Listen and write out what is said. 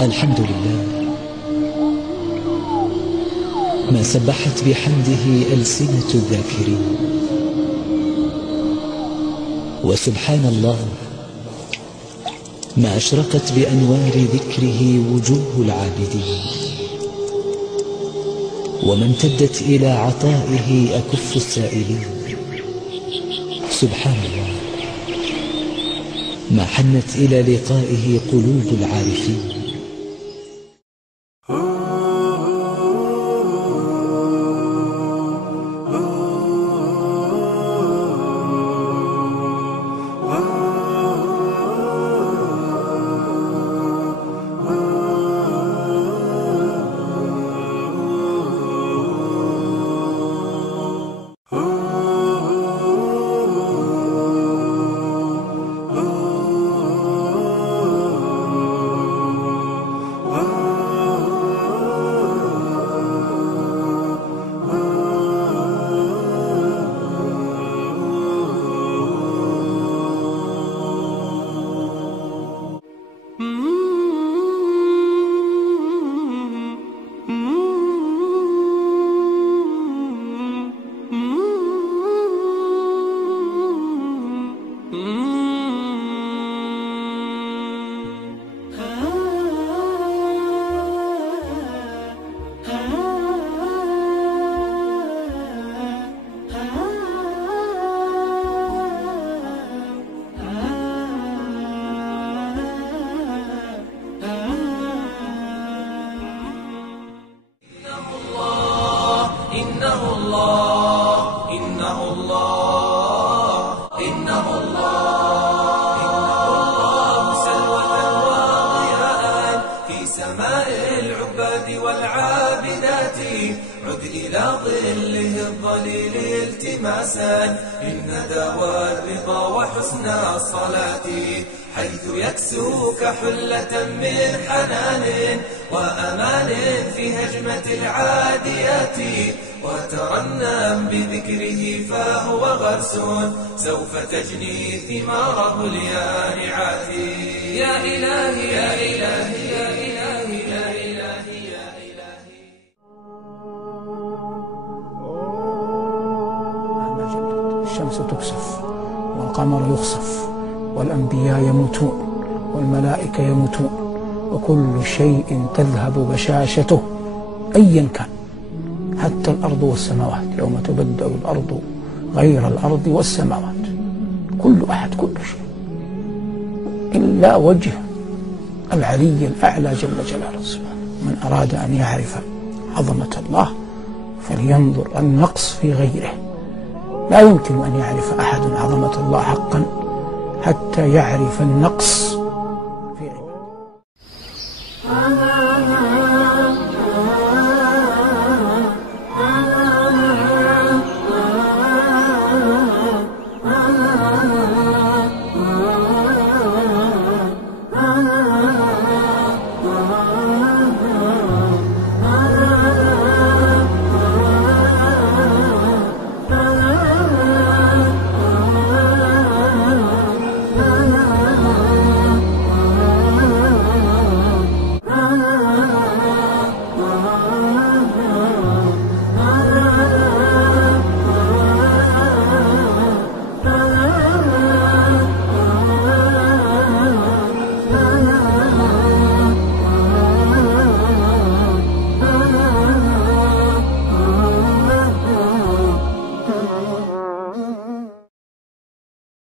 الحمد لله ما سبحت بحمده ألسنة الذاكرين، وسبحان الله ما أشرقت بأنوار ذكره وجوه العابدين، وما امتدت إلى عطائه أكف السائلين. سبحان الله ما حنت إلى لقائه قلوب العارفين. والعابدات عد إلى ظله الظليل التماسا، إن دواء الرضا وحسن الصلاة حيث يكسوك حلة من حنان وأمان في هجمة العاديات، وترنم بذكره فهو غرس سوف تجني ثماره اليانعات. يا إلهي يا إلهي يا إلهي يا إلهي يا إلهي. مهما جدت الشمس تكسف والقمر يخسف والأنبياء يموتون والملائكة يموتون وكل شيء تذهب بشاشته أيا كان، حتى الأرض والسماوات، يوم تبدأ الأرض غير الأرض والسماوات، كل أحد كل شيء إلا وجه العلي الأعلى جل جلاله سبحانه. من أراد أن يعرف عظمة الله فلينظر النقص في غيره. لا يمكن أن يعرف أحد عظمة الله حقا حتى يعرف النقص